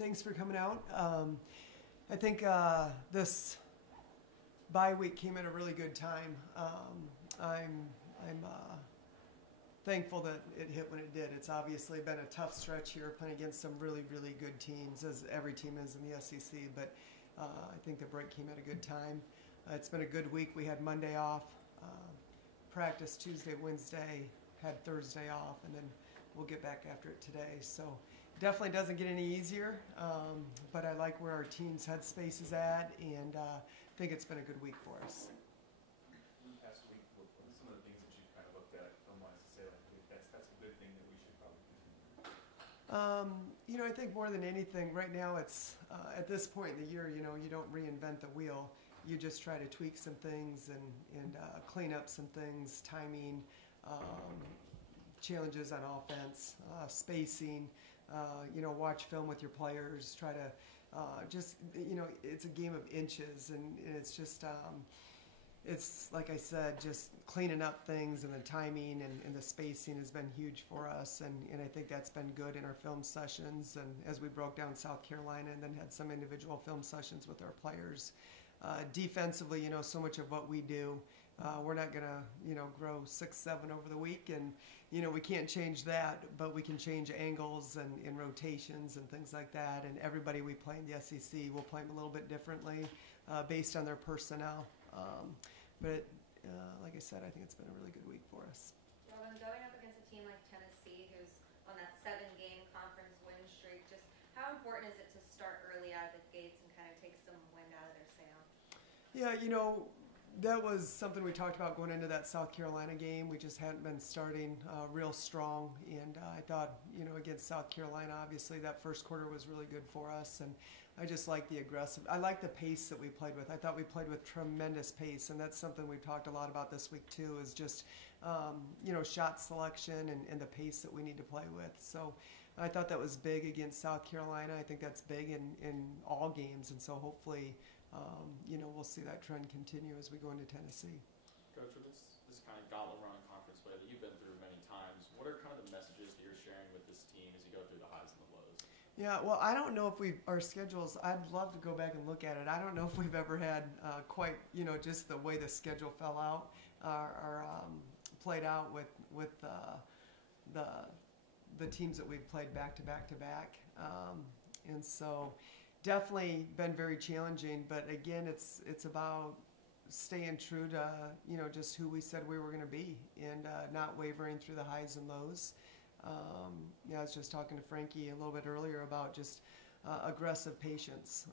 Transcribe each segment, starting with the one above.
Thanks for coming out. I think this bye week came at a really good time. I'm thankful that it hit when it did. It's obviously been a tough stretch here, playing against some really, really good teams, as every team is in the SEC. But I think the break came at a good time. It's been a good week. We had Monday off, practice Tuesday, Wednesday, had Thursday off, and then we'll get back after it today. So definitely doesn't get any easier, but I like where our team's headspace is at, and think it's been a good week for us. In the past week, what are some of the things that you kind of looked at film-wise to say, like, that's a good thing that we should probably continue? I think more than anything, right now it's, at this point in the year, you don't reinvent the wheel. You just try to tweak some things and clean up some things, timing, challenges on offense, spacing, watch film with your players, try to it's a game of inches, and it's just, it's like I said, just cleaning up things, and the timing and the spacing has been huge for us, and I think that's been good in our film sessions, and as we broke down South Carolina and then had some individual film sessions with our players. Defensively, so much of what we do, we're not going to, grow 6-7 over the week, and, we can't change that, but we can change angles and rotations and things like that, and everybody we play in the SEC will play them a little bit differently based on their personnel. But like I said, I think it's been a really good week for us. Robin, going up against a team like Tennessee, who's on that 7-game conference win streak, just how important is it to start early out of the gates and kind of take some wind out of their sail? Yeah, that was something we talked about going into that South Carolina game. We just hadn't been starting real strong, and I thought, against South Carolina, obviously that first quarter was really good for us, and I just like the aggressive. I like the pace that we played with. I thought we played with tremendous pace, and that's something we've talked a lot about this week too, is just, shot selection and the pace that we need to play with. So I thought that was big against South Carolina. I think that's big in all games, and so hopefully, we'll see that trend continue as we go into Tennessee. Coach, with this kind of gauntlet run conference play that you've been through many times, what are kind of the messages that you're sharing with this team as you go through the highs and the lows? Yeah, well, I don't know if our schedules, I'd love to go back and look at it. I don't know if we've ever had quite, just the way the schedule fell out or played out with the teams that we've played back to back to back. And so definitely been very challenging, but again, it's about staying true to, just who we said we were going to be, and not wavering through the highs and lows. I was just talking to Frankie a little bit earlier about just aggressive patience,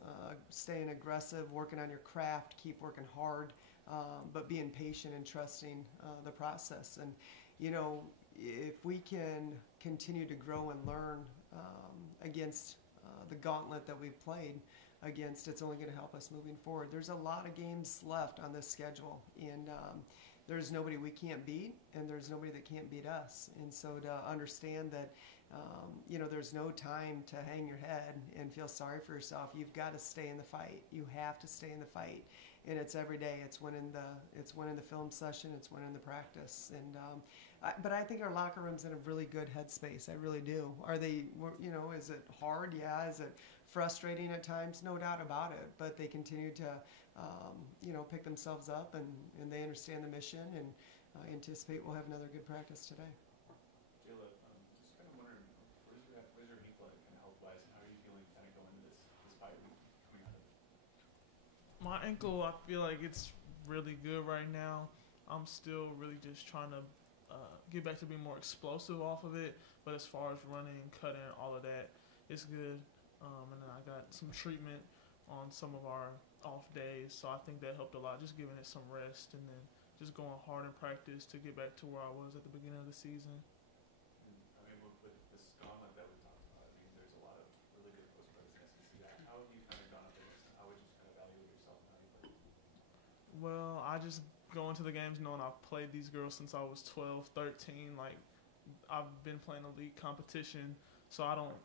staying aggressive, working on your craft, keep working hard, but being patient and trusting the process. And, if we can continue to grow and learn against the gauntlet that we've played against, it's only going to help us moving forward. There's a lot of games left on this schedule, and there's nobody we can't beat, and there's nobody that can't beat us. And so to understand that, there's no time to hang your head and feel sorry for yourself. You've got to stay in the fight. You have to stay in the fight, and it's every day. It's winning the film session. It's winning the practice. And but I think our locker room's in a really good headspace. I really do. Are they? Is it hard? Yeah. Is it frustrating at times? No doubt about it. But they continue to, pick themselves up, and they understand the mission, and I anticipate we'll have another good practice today. Jayla, just kind of wondering, where's your knee like, kind of health-wise, and how are you feeling kind of going into this bye week coming out of it? My ankle, I feel like it's really good right now. I'm still really just trying to get back to being more explosive off of it, but as far as running, cutting, all of that, it's good. And then I got some treatment on some of our off days, so I think that helped a lot, just giving it some rest and then just going hard in practice to get back to where I was at the beginning of the season. With this gauntlet that we talked about, there's a lot of really good post players in SEC. How have you kind of gone up against them? How would you kind of evaluate yourself now? Well, I just go into the games knowing I've played these girls since I was 12, 13. Like, I've been playing elite competition, so I don't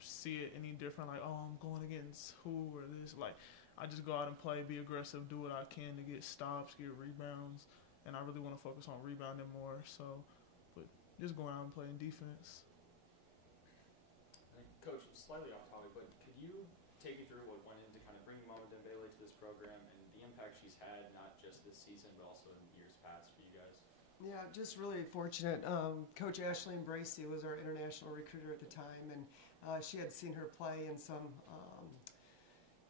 see it any different. Like, oh, I'm going against who or this. Like, I just go out and play, be aggressive, do what I can to get stops, get rebounds, and I really want to focus on rebounding more. So, but just going out and playing defense. I think Coach, slightly off topic, but could you take me through what went into kind of bringing Mama Dembele to this program and the impact she's had, not just this season, but also in years past for you guys? Yeah, just really fortunate. Coach Ashley Bracey was our international recruiter at the time, and she had seen her play in some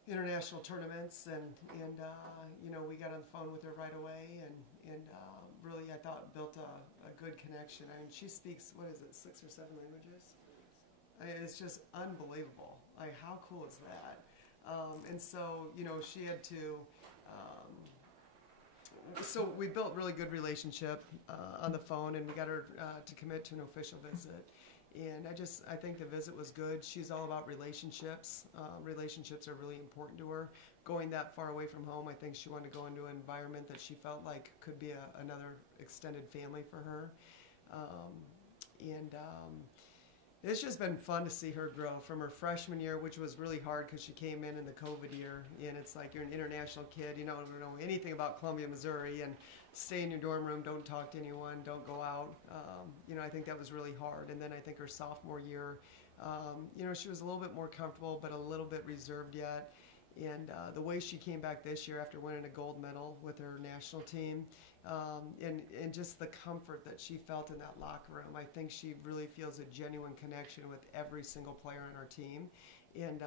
international tournaments, and you know, we got on the phone with her right away, and really, I thought, built a good connection. I mean, she speaks, what is it, 6 or 7 languages? It's just unbelievable. Like, how cool is that? And so, you know, she had to. So we built really good relationship on the phone, and we got her to commit to an official visit. And I think the visit was good. She's all about relationships. Relationships are really important to her. Going that far away from home, I think she wanted to go into an environment that she felt like could be another extended family for her. It's just been fun to see her grow from her freshman year, which was really hard because she came in the COVID year, and it's like you're an international kid, you don't know anything about Columbia, Missouri, and stay in your dorm room, don't talk to anyone, don't go out. You know, I think that was really hard. And then I think her sophomore year, you know, she was a little bit more comfortable, but a little bit reserved yet. And the way she came back this year after winning a gold medal with her national team, and just the comfort that she felt in that locker room, I think she really feels a genuine connection with every single player on our team. And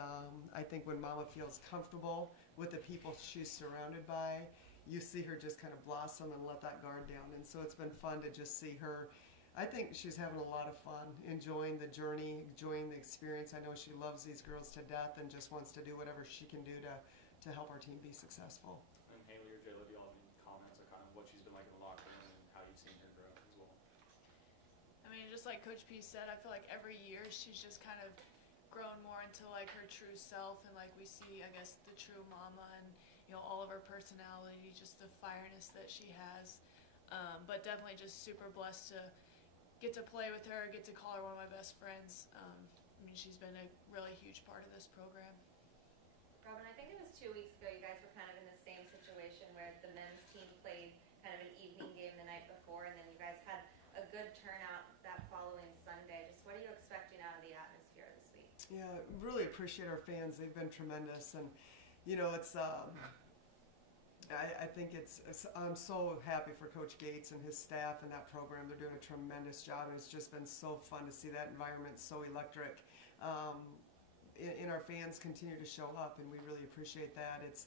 I think when Mama feels comfortable with the people she's surrounded by, you see her just kind of blossom and let that guard down. And so it's been fun to just see her. I think she's having a lot of fun, enjoying the journey, enjoying the experience. I know she loves these girls to death and just wants to do whatever she can do to help our team be successful. And Haley or Jayla, do you all have any comments on kind of what she's been like in the locker room and how you've seen her grow as well? I mean, just like Coach P said, I feel like every year she's just kind of grown more into like her true self, and like we see, I guess, the true Mama and, you know, all of her personality, just the fireness that she has. But definitely just super blessed to get to play with her, get to call her one of my best friends. I mean, she's been a really huge part of this program. Robin, I think it was 2 weeks ago you guys were kind of in the same situation where the men's team played kind of an evening game the night before, and then you guys had a good turnout that following Sunday. Just what are you expecting out of the atmosphere this week? Yeah, really appreciate our fans. They've been tremendous, and you know, it's I think I'm so happy for Coach Gates and his staff and that program. They're doing a tremendous job, and it's just been so fun to see that environment so electric. And our fans continue to show up, and we really appreciate that. It's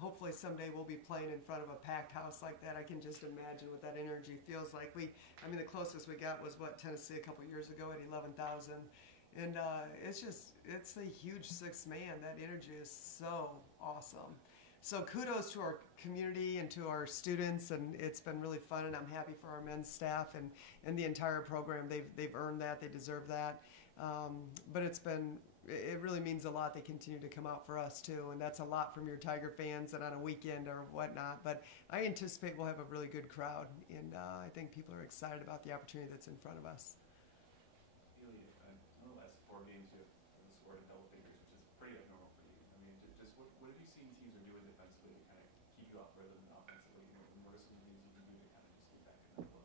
hopefully someday we'll be playing in front of a packed house like that. I can just imagine what that energy feels like. I mean, the closest we got was Tennessee a couple years ago at 11,000. And it's a huge sixth man. That energy is so awesome. So kudos to our community and to our students, and it's been really fun, and I'm happy for our men's staff and the entire program. They've earned that. They deserve that. But it really means a lot. They continue to come out for us too, and that's a lot from your Tiger fans and on a weekend or whatnot. But I anticipate we'll have a really good crowd, and I think people are excited about the opportunity that's in front of us. In the last 4 games, you have scored in double figures, which is pretty abnormal for you. I mean, just what have you seen teams are doing defensively to kind of keep you off rhythm and offensively? You know, and what are some of the things you can do to kind of just get back in that flow?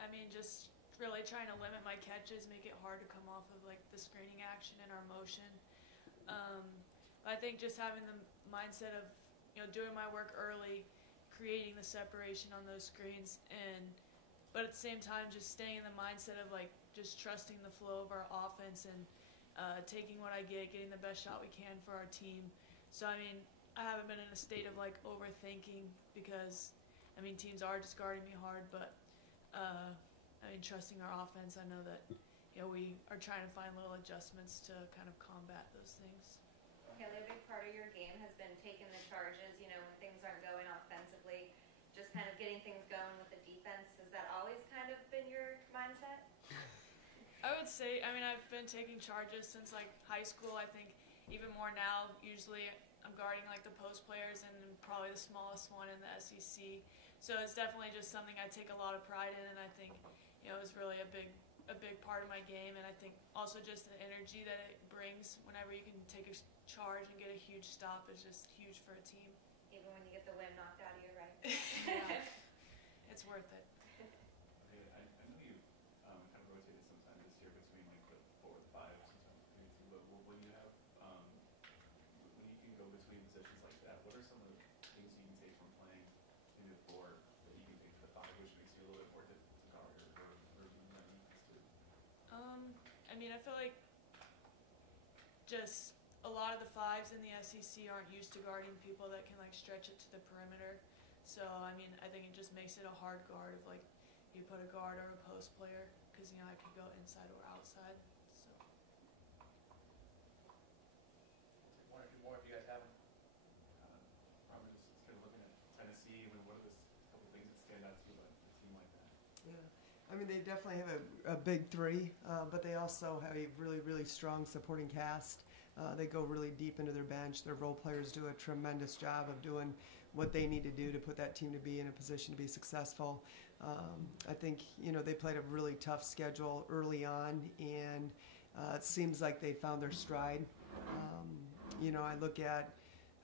I mean, just really trying to limit my catches, make it hard to come off of like the screening action and our motion. I think just having the mindset of, you know, doing my work early, creating the separation on those screens, but at the same time just staying in the mindset of like just trusting the flow of our offense and taking what I get, getting the best shot we can for our team. So I mean, I haven't been in a state of like overthinking, because I mean, teams are just guarding me hard, but I mean, trusting our offense, I know that, you know, we are trying to find little adjustments to kind of combat those things. Haley, a big part of your game has been taking the charges, you know, when things aren't going offensively, just kind of getting things going with the defense. Has that always kind of been your mindset? I would say, I mean, I've been taking charges since like high school. I think even more now, usually I'm guarding like the post players and probably the smallest one in the SEC. So it's definitely just something I take a lot of pride in, and I think, you know, it's really a big part of my game. And I think also just the energy that it brings whenever you can take a charge and get a huge stop is just huge for a team. Even when you get the wind knocked out of you, right? Yeah. It's worth it. Okay, I know you kind of rotated sometime this year between like the forward positions like that, what are some of the things you can take from playing in the 4 that you can take to the 5, which makes you a little bit more difficult to guard or even run defense to? I mean, I feel like just a lot of the 5s in the SEC aren't used to guarding people that can like stretch it to the perimeter. So I mean, I think it just makes it a hard guard if like you put a guard or a post player, because you know I could go inside or outside. So One or two more if you guys have them. I'm just kind of looking at Tennessee, and what are the couple things that stand out to you about a team like that? Yeah, I mean, they definitely have a big 3, but they also have a really, really strong supporting cast. They go really deep into their bench. Their role players do a tremendous job of doing what they need to do to put that team to be in a position to be successful. I think, they played a really tough schedule early on, and it seems like they found their stride.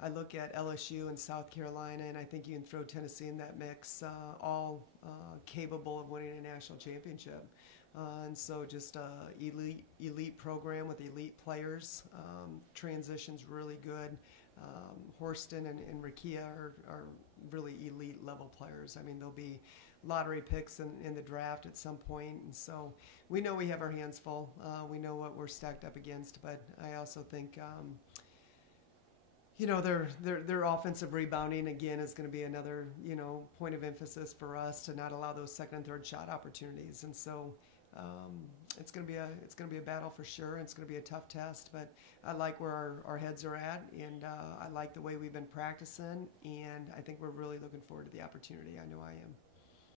I look at LSU and South Carolina, and I think you can throw Tennessee in that mix, all capable of winning a national championship. And so just elite program with elite players. Transition's really good. Horston and Rakia are really elite level players. I mean, they'll be lottery picks in the draft at some point. And so we know we have our hands full. We know what we're stacked up against. But I also think, their offensive rebounding, again, is going to be another, point of emphasis for us to not allow those second and third shot opportunities. And so it's going to be a battle for sure. And it's going to be a tough test, but I like where our heads are at, and I like the way we've been practicing, and I think we're really looking forward to the opportunity. I know I am.